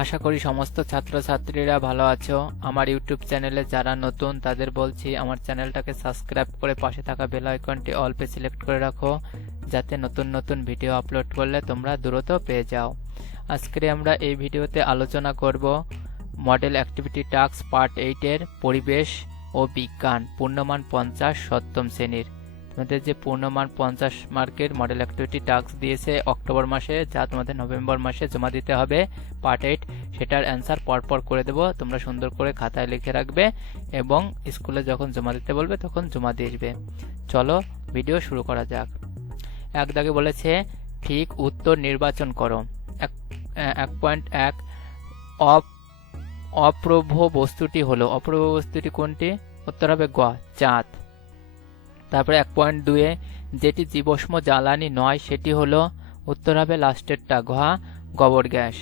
আশা করি সমস্ত ছাত্রছাত্রীরা ভালো আছো। আমার ইউটিউব চ্যানেলে যারা নতুন তাদের বলছি আমার চ্যানেলটাকে সাবস্ক্রাইব করে পাশে থাকা বেল আইকনটি অল পে সিলেক্ট করে রাখো, যাতে নতুন নতুন ভিডিও আপলোড করলে তোমরা দ্রুত পেয়ে যাও। আজকে আমরা এই ভিডিওতে আলোচনা করব মডেল অ্যাক্টিভিটি টাস্ক পার্ট 8 এর পরিবেশ ও বিজ্ঞান পূর্ণমান 50 সপ্তম শ্রেণীর। তোমাদের যে পূর্ণমান 50 মার্কের মডেল অ্যাক্টিভিটি টাস্ক দিয়েছে অক্টোবর মাসে, যা তোমাদের নভেম্বর মাসে জমা দিতে হবে পার্ট 8, সেটার অ্যান্সার পরপর করে দেব। তোমরা সুন্দর করে খাতায় লিখে রাখবে এবং স্কুলে যখন জমা দিতে বলবে তখন জমা দিয়ে আসবে। চলো ভিডিও শুরু করা যাক। এক দাগে বলেছে ঠিক উত্তর নির্বাচন করো। 1.1 অপ্রভ বস্তুটি হলো, অপ্রভ বস্তুটি কোনটি? উত্তর হবে গ, চাঁদ। তারপরে 1.2 যেটি জীবাশ্ম জ্বালানি নয় সেটি হলো, উত্তর হবে লাস্টেরটা ঘ, গোবর গ্যাস।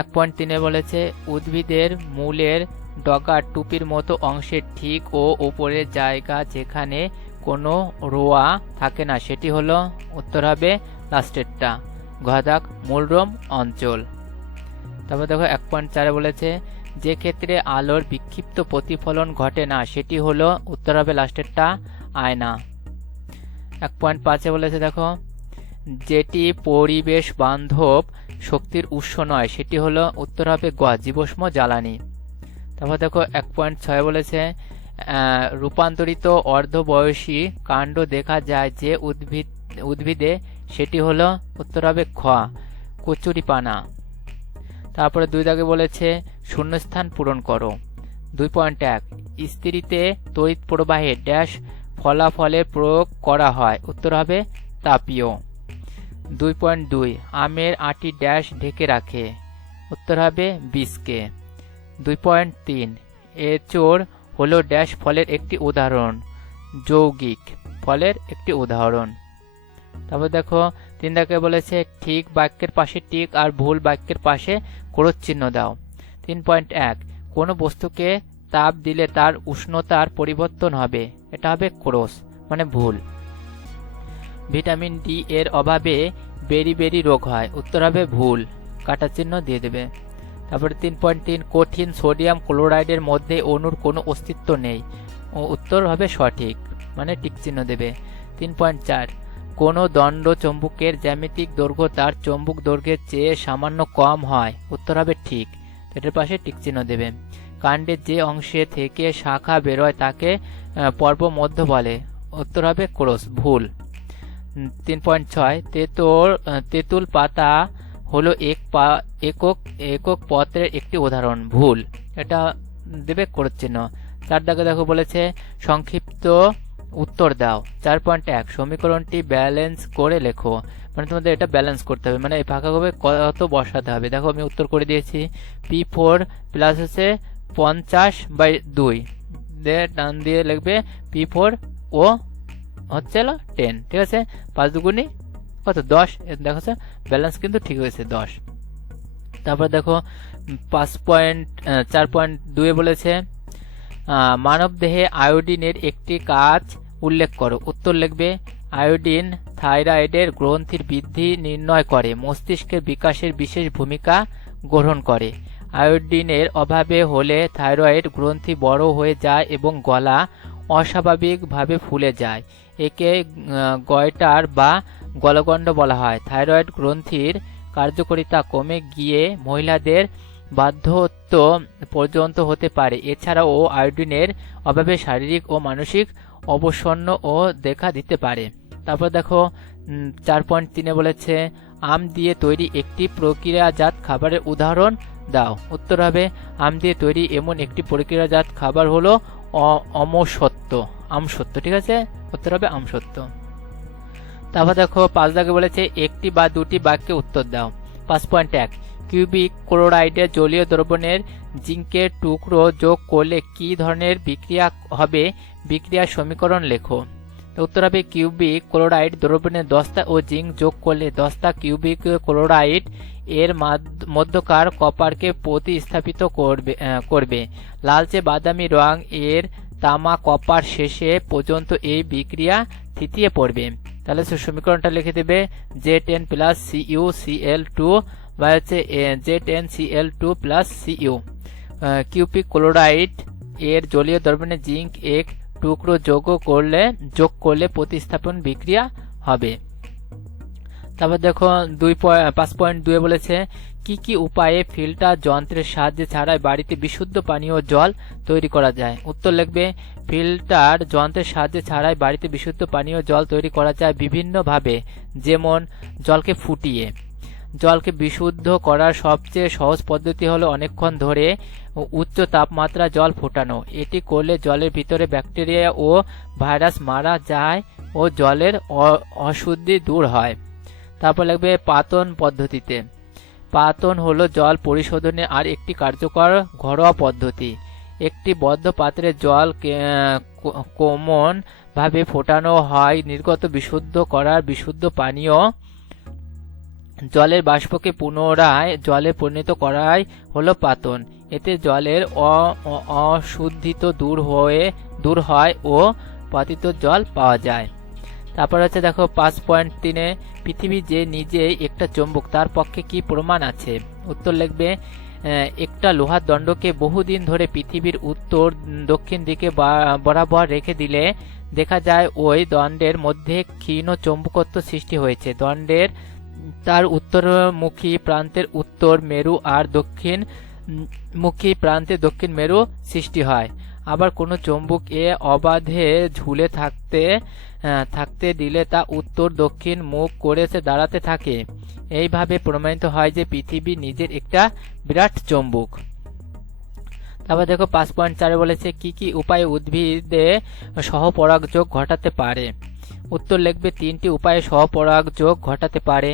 1.3 বলেছে উদ্ভিদের মূলের ডগার টুপির মতো অংশের ঠিক ও উপরের জায়গা যেখানে কোনো রোয়া থাকে না সেটি হলো, উত্তর হবে লাস্টেরটা ঘ দাগ মূলরোম অঞ্চল। তারপর দেখো 1.4 বলেছে যে ক্ষেত্রে আলোর বিক্ষিপ্ত প্রতিফলন ঘটে না সেটি হলো, উত্তর হবে লাস্টেরটা আয়না। 1.5 বলেছে দেখো যেটি পরিবেশ বান্ধব শক্তির উৎস নয় সেটি হলো, উত্তর হবে গ, জীবাশ্ম জ্বালানি। তারপর দেখো 1.6 বলেছে রূপান্তরিত অর্ধবয়সী কাণ্ড দেখা যায় যে উদ্ভিদে সেটি হলো, উত্তর হবে খ, কচুরিপানা। তারপরে 2 দাগে বলেছে শূন্যস্থান পূরণ করো। 2.1 ইস্ত্রিতে তড়িৎ প্রবাহে ড্যাশ ফলাফলের প্রয়োগ করা হয়, উত্তর হবে তাপীয়। 2.2 আমের আটি ড্যাশ ঢেকে রাখে, উত্তর হবে বীজকে। 2.3 এচোড় হলো ড্যাশ ফলের একটি উদাহরণ, যৌগিক ফলের একটি উদাহরণ। তারপর দেখো 3 দাগে বলেছে ঠিক বাক্যের পাশে টিক আর ভুল বাক্যের পাশে ক্রস চিহ্ন দাও। 3.1 কোনো বস্তুকে তাপ দিলে তার উষ্ণতার পরিবর্তন হবে, এটা হবে ক্রস মানে ভুল। ভিটামিন ডি এর অভাবে বেরি রোগ হয়, উত্তর হবে ভুল, কাটা চিহ্ন দিয়ে দেবে। তারপরে 3.3 কঠিন সোডিয়াম ক্লোরাইডের মধ্যে অণুর কোনো অস্তিত্ব নেই, উত্তর হবে সঠিক মানে টিক চিহ্ন দেবে। 3.4 কোনো দণ্ড চৌম্বকের জ্যামিতিক দৈর্ঘ্য তার চৌম্বক দৈর্ঘ্যের চেয়ে সামান্য কম হয়, উত্তর হবে ঠিক, এটার পাশে টিক চিহ্ন দেবে। কাণ্ডের যে অংশে থেকে শাখা বেরোয় তাকে পর্ব মধ্য বলে, উত্তর হবে ক্রস, ভুল। 3.6 তেঁতুল পাতা হলো একক পত্রের একটি উদাহরণ, ভুল, এটা দেবে ক্রস চিহ্ন। 4 দাগে দেখো বলেছে সংক্ষিপ্ত উত্তর দাও। 4.1 সমীকরণটি ব্যালেন্স করে লেখো, মানে তোমাদের এটা ব্যালেন্স করতে হবে, মানে এই ফাঁকাভাবে কত বসাতে হবে। দেখো আমি উত্তর করে দিয়েছি P4 প্লাস হচ্ছে 50/2 ডান দিয়ে লিখবে P4 ও হচ্ছে 10, ঠিক আছে। 5 দুগুণি কত 10, দেখো ব্যালেন্স কিন্তু ঠিক হয়েছে 10। তারপর দেখো 4.2 বলেছে মানব দেহে আয়োডিনের একটি কাজ উল্লেখ করো, উত্তর লিখবে আয়োডিন থাইরয়েডের গ্রন্থির বৃদ্ধি নির্ণয় করে, মস্তিষ্কের বিকাশের বিশেষ ভূমিকা গ্রহণ করে। আয়োডিনের অভাবে হলে থাইরয়েড গ্রন্থি বড় হয়ে যায় এবং গলা অস্বাভাবিকভাবে ফুলে যায়, একে গয়টার বা গলগণ্ড বলা হয়। থাইরয়েড গ্রন্থির কার্যকারিতা কমে গিয়ে মহিলাদের বার্ধক্য পর্যন্ত হতে পারে। এছাড়াও আয়োডিনের অভাবে শারীরিক ও মানসিক অবসন্ন ও দেখা দিতে পারে। তারপর দেখো 4.3 বলেছে আম দিয়ে তৈরি একটি প্রক্রিয়াজাত খাবারের উদাহরণ দাও, উত্তর হবে আম দিয়ে তৈরি এমন একটি প্রক্রিয়াজাত খাবার হলো আমসত্ত্ব, ঠিক আছে, উত্তর হবে আমসত্ত্ব। তারপর দেখো 5 দাগে বলেছে একটি বা দুটি বাক্যে উত্তর দাও। 5.1 কিউবিক ক্লোরাইডের জলীয় দ্রবণের জিঙ্কের টুকরো যোগ করলে কি ধরনের বিক্রিয়া হবে, বিক্রিয়ার সমীকরণ লেখো। উত্তর হবে কিউবিক ক্লোরাইড দ্রবণে দস্তা ও জিঙ্ক যোগ করলে দস্তা কিউবিক ক্লোরাইড এর মধ্যকার কপারকে প্রতিস্থাপিত করবে। লালচে বাদামি রং এর তামা কপার শেষে পর্যন্ত এই বিক্রিয়া থিতিয়ে পড়বে। তাহলে সমীকরণটা লিখে দেবে J10 + CuCl2 বা হচ্ছে Z10Cl2+Cu। কিউপিক ক্লোরাইড এর জলীয় দ্রবণে জিঙ্ক এক টুকরো যোগ করলে প্রতিস্থাপন বিক্রিয়া হবে। তারপর দেখো 5.2 বলেছে কি কি উপায়ে ফিল্টার যন্ত্রের সাহায্যে ছাড়াই বাড়িতে বিশুদ্ধ পানীয় জল তৈরি করা যায়। উত্তর লিখবে ফিল্টার যন্ত্রের সাহায্যে ছাড়াই বাড়িতে বিশুদ্ধ পানীয় জল তৈরি করা যায় বিভিন্নভাবে, যেমন জলকে ফুটিয়ে। জলকে বিশুদ্ধ করার সবচেয়ে সহজ পদ্ধতি হলো অনেকক্ষণ ধরে উচ্চ তাপমাত্রা জল ফোটানো। এটি করলে জলের ভিতরে ব্যাকটেরিয়া ও ভাইরাস মারা যায় ও জলের অশুদ্ধি দূর হয়। তারপর লাগবে পাতন পদ্ধতিতে। পাতন হলো জল পরিশোধনের আর একটি কার্যকর ঘরোয়া পদ্ধতি। একটি বদ্ধ পাত্রে জল কোমন ভাবে ফোটানো হয়। নির্গত বিশুদ্ধ করার বিশুদ্ধ পানীয় জলের বাষ্পকে পুনরায় জলে পরিণত করাই হলো পাতন। এতে জলের অশুদ্ধিত দূর হয় ও পাতিত জল পাওয়া যায়। তারপর হচ্ছে দেখো 5.3 পৃথিবী যে নিজেই একটা চুম্বক তার পক্ষে কি প্রমাণ আছে। উত্তর লিখবে একটা লোহার দণ্ডকে বহুদিন ধরে পৃথিবীর উত্তর দক্ষিণ দিকে বরাবর রেখে দিলে দেখা যায় ওই দণ্ডের মধ্যে ক্ষীণ চৌম্বকত্ব সৃষ্টি হয়েছে। দণ্ডের তার উত্তরমুখী প্রান্তের উত্তর মেরু আর দক্ষিণমুখী প্রান্তে দক্ষিণ মেরু সৃষ্টি হয়। আবার কোনো চুম্বক অবাধে ঝুলে থাকতে দিলে তা উত্তর দক্ষিণ মুখ করে দাঁড়াতে থাকে। এইভাবে প্রমাণিত হয় যে পৃথিবী নিজের একটা বিরাট চুম্বক। তারপর দেখো 5.4 বলেছে কি কি উপায়ে উদ্ভিদে সহপরাগযোগ ঘটাতে পারে। উত্তর লিখবে 3টি উপায়ে সহপরাগযোগ ঘটাতে পারে।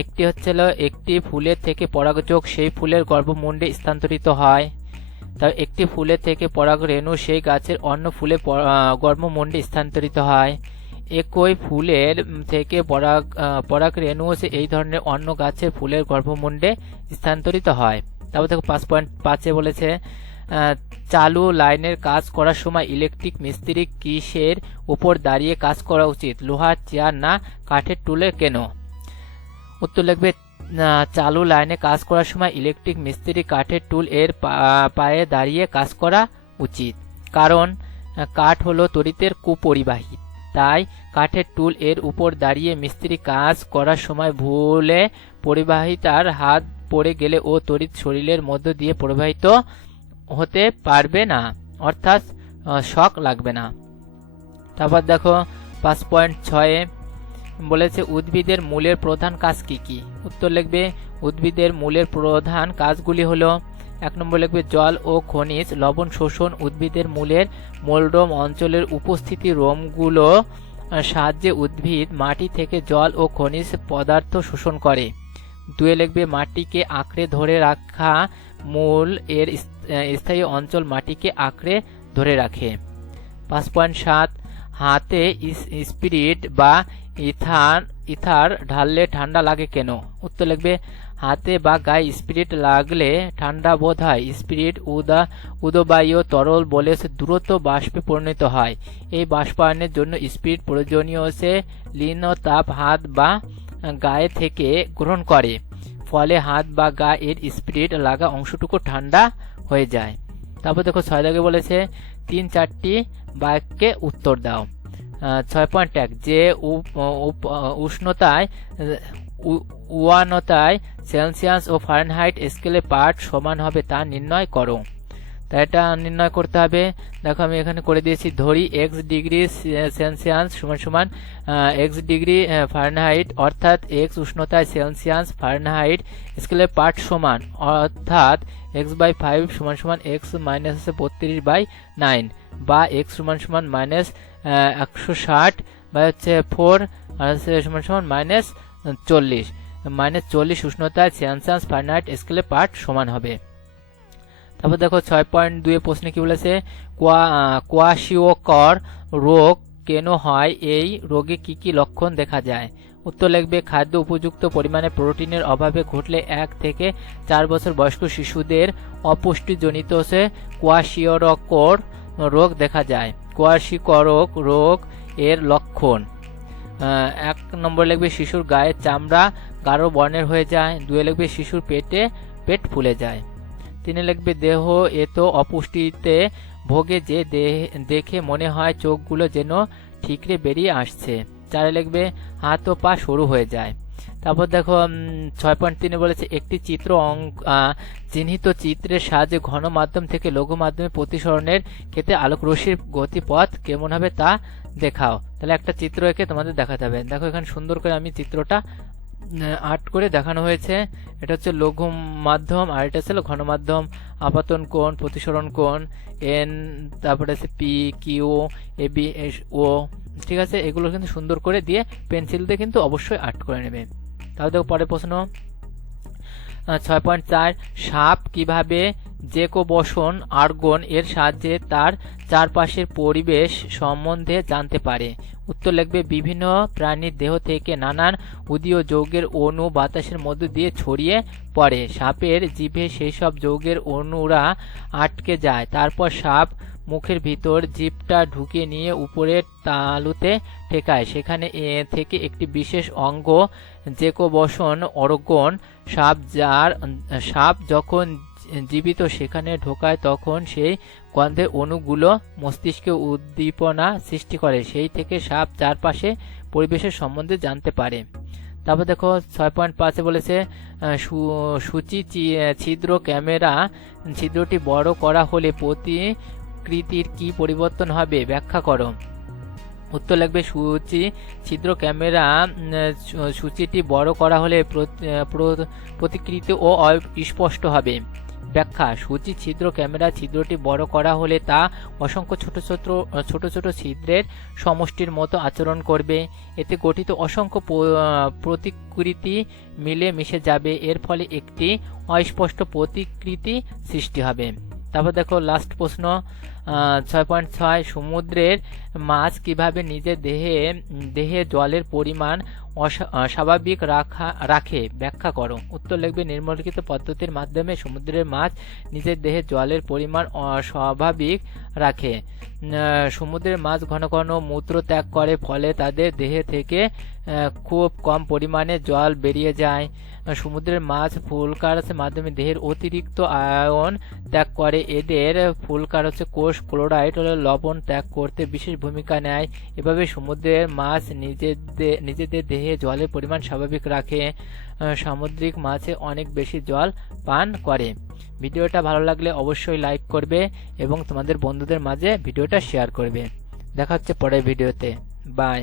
একটি হচ্ছিল একটি ফুলের থেকে পরাগযোগ সেই ফুলের গর্ভমুণ্ডে স্থানান্তরিত হয়। তার একটি ফুলের থেকে পরাগ রেণু সেই গাছের অন্য ফুলে গর্ভমুণ্ডে স্থানান্তরিত হয়। একই ফুলের থেকে পরাগ রেণু এই ধরনের অন্য গাছের ফুলের গর্ভমুণ্ডে স্থানান্তরিত হয়। তারপর দেখো 5.5 বলেছে চালু লাইনের কাজ করার সময় ইলেকট্রিক মিস্ত্রি কিসের উপর দাঁড়িয়ে কাজ করা উচিত, লোহার চেয়ার না কাঠের টুলে কেন। উত্তর লিখবে চালু লাইনে কাজ করার সময় ইলেকট্রিক মিস্ত্রি কাঠের টুল এর পায়ে দাঁড়িয়ে কাজ করা উচিত, কারণ কাঠ হলো তড়িতের কুপরিবাহী। তাই কাঠের টুল এর উপর দাঁড়িয়ে মিস্ত্রি কাজ করার সময় ভুলে পরিবাহিতার হাত পড়ে গেলে ও তড়িৎ শরীরের মধ্য দিয়ে প্রবাহিত হতে পারবে না, অর্থাৎ শক লাগবে না। তারপর দেখো 5.6 বলেছে উদ্ভিদের মূলের প্রধান কাজ কি কি। উত্তর লিখবে উদ্ভিদের মূলের প্রধান কাজগুলি হলো 1 নম্বর লিখবে জল ও খনিজ লবণ শোষণ। উদ্ভিদের মূলের মূলরোম অঞ্চলের উপস্থিতি রোমগুলো সাহায্যে উদ্ভিদ মাটি থেকে জল ও খনিজ পদার্থ শোষণ করে। 2 লিখবে মাটিকে আঁকড়ে ধরে রাখা মূল এর স্থায়ী অঞ্চল মাটিকে আঁকড়ে ধরে রাখে। 5.7 হাতে স্পিরিট বা ইথার ঢাললে ঠান্ডা লাগে কেন। উত্তর লিখবে হাতে বা গায়ে স্পিরিট লাগলে ঠান্ডা বোধ হয়। স্পিরিট উদবায়ু তরল বলে দ্রুত বাষ্পে পরিণত হয়। এই বাষ্পায়নের জন্য স্পিরিট প্রয়োজনীয় লিন তাপ হাত বা গায়ে থেকে গ্রহণ করে, ফলে হাত বা গায়ের স্পিরিট লাগা অংশটুকু ঠান্ডা হয়ে যায়। তারপর দেখো 6 দাগে বলেছে 3-4টি বাক্যে উত্তর দাও। 6.1 যে উষ্ণতায় সেলসিয়াস ও ফারেনহাইট স্কেলে পাঠ সমান হবে তা নির্ণয় করো। তাই এটা নির্ণয় করতে হবে। দেখো আমি এখানে করে দিয়েছি, ধরি x ডিগ্রি সেলসিয়াস সমান x ডিগ্রি ফারেনহাইট, অর্থাৎ x উষ্ণতায় সেলসিয়াস ফারেনহাইট স্কেলের পাঠ সমান, অর্থাৎ x/5 সমান x মাইনাস 32/9 বা x সমান -160 বা হচ্ছে 4 আর সমান -40 উষ্ণতায় সেলসিয়াস ফারেনহাইট স্কেলে পাঠ সমান হবে। তারপর দেখো 6.2 প্রশ্নে কি বলেছে, কোয়াশিওকর রোগ কেন হয়, এই রোগে কি কি লক্ষণ দেখা যায়। উত্তর লিখবে খাদ্য উপযুক্ত পরিমাণে প্রোটিনের অভাবে ঘটলে 1 থেকে 4 বছর বয়স্ক শিশুদের অপুষ্টিজনিত কোয়াশিওকর রোগ দেখা যায়। কোয়াশিওকর রোগ এর লক্ষণ। 1 নম্বর লিখবে শিশুর গায়ের চামড়া গাঢ় বর্ণের হয়ে যায়। 2 লিখবে শিশুর পেট ফুলে যায়। 3 লিখবে দেহ এত অপুষ্টিতে ভোগে যে দেখে মনে হয় চোখগুলো যেন ঠিকরে বেরিয়ে আসছে। 4 লিখবে হাত ও পা সরু হয়ে যায়। তারপর দেখো 6.3 বলেছে একটি চিত্র চিহ্নিত চিত্রের সাহায্যে ঘন মাধ্যম থেকে লঘু মাধ্যমে প্রতিসরণের ক্ষেত্রে আলোক রশ্মির গতিপথ কেমন হবে তা দেখাও। তাহলে একটা চিত্র এঁকে তোমাদের দেখাতে হবে। দেখো এখানে সুন্দর করে আমি চিত্রটা আর্ট করে দেখানো হয়েছে। এটা হচ্ছে লঘু মাধ্যম আর এটা হচ্ছে ঘন মাধ্যম। আপাতন কোণ, প্রতিসরণ কোণ, এন, তারপরে আছে পি, কিউ, এ, বি, ও, ঠিক আছে। এগুলো কিন্তু সুন্দর করে দিয়ে পেন্সিল দিয়ে কিন্তু অবশ্যই আর্ট করে নেবে। তাহলে দেখো পরের প্রশ্ন 6.4 সাপ কিভাবে জেকোবসন আর্গন এর সাহায্যে তার চারপাশের পরিবেশ সম্বন্ধে জানতে পারে। উত্তর লিখবে বিভিন্ন প্রাণীর দেহ থেকে নানান উদীয় যৌগের অণু বাতাসের মধ্য দিয়ে ছড়িয়ে পড়ে। সাপের জিভে সেই সব যৌগের অণুরা আটকে যায়। তারপর সাপ মুখের ভিতর জিভটা ঢুকিয়ে নিয়ে উপরের তালুতে ঠেকায়। সেখানে থেকে একটি বিশেষ অঙ্গ জেকোবসন অর্গন সাপ যখন জীবিত সেখানে ঢোকায় তখন সেই গন্ধের অণুগুলো মস্তিষ্কে উদ্দীপনা সৃষ্টি করে। সেই থেকে সাপ চারপাশে পরিবেশের সম্বন্ধে জানতে পারে। তারপর দেখো 6.5 বলেছে সূচি ছিদ্র ক্যামেরা ছিদ্রটি বড় করা হলে প্রতিকৃতির কি পরিবর্তন হবে ব্যাখ্যা করো। উত্তর লিখবে সূচি ছিদ্র ক্যামেরা সূচিটি বড় করা হলে প্রতিকৃতি ও স্পষ্ট হবে। ব্যাখ্যা সূচি ছিদ্র ক্যামেরা ছিদ্রটি বড় করা হলে তা অসংখ্য ছোট ছোট ছিদ্রের সমষ্টির মতো আচরণ করবে। এতে গঠিত অসংখ্য প্রতিকৃতি মিলে মিশে যাবে। এর ফলে একটি অস্পষ্ট প্রতিকৃতি সৃষ্টি হবে। তারপর দেখো লাস্ট প্রশ্ন 6.6 সমুদ্রের মাছ কিভাবে নিজের দেহে জলের পরিমাণ স্বাভাবিক রাখে ব্যাখ্যা করো। উত্তর লিখবে নিম্নলিখিত পদ্ধতির মাধ্যমে সমুদ্রের মাছ নিজের দেহে জলের পরিমাণ স্বাভাবিক রাখে। সমুদ্রের মাছ ঘন ঘন মূত্র ত্যাগ করে, ফলে তাদের দেহ থেকে খুব কম পরিমাণে জল বেরিয়ে যায়। সমুদ্রের মাছ ফুলকারসের মাধ্যমে দেহের অতিরিক্ত আয়ন ত্যাগ করে। এদের ফুলকারস কোষ ক্লোরাইড লবণ ত্যাগ করতে বিশেষ ভূমিকা নেয়। এভাবে সমুদ্রের মাছ নিজেদের দেহে জলের পরিমাণ স্বাভাবিক রাখে। সামুদ্রিক মাছে অনেক বেশি জল পান করে। ভিডিওটা ভালো লাগলে অবশ্যই লাইক করবে এবং তোমাদের বন্ধুদের মাঝে ভিডিওটা শেয়ার করবে। দেখা হচ্ছে পরের ভিডিওতে। বাই।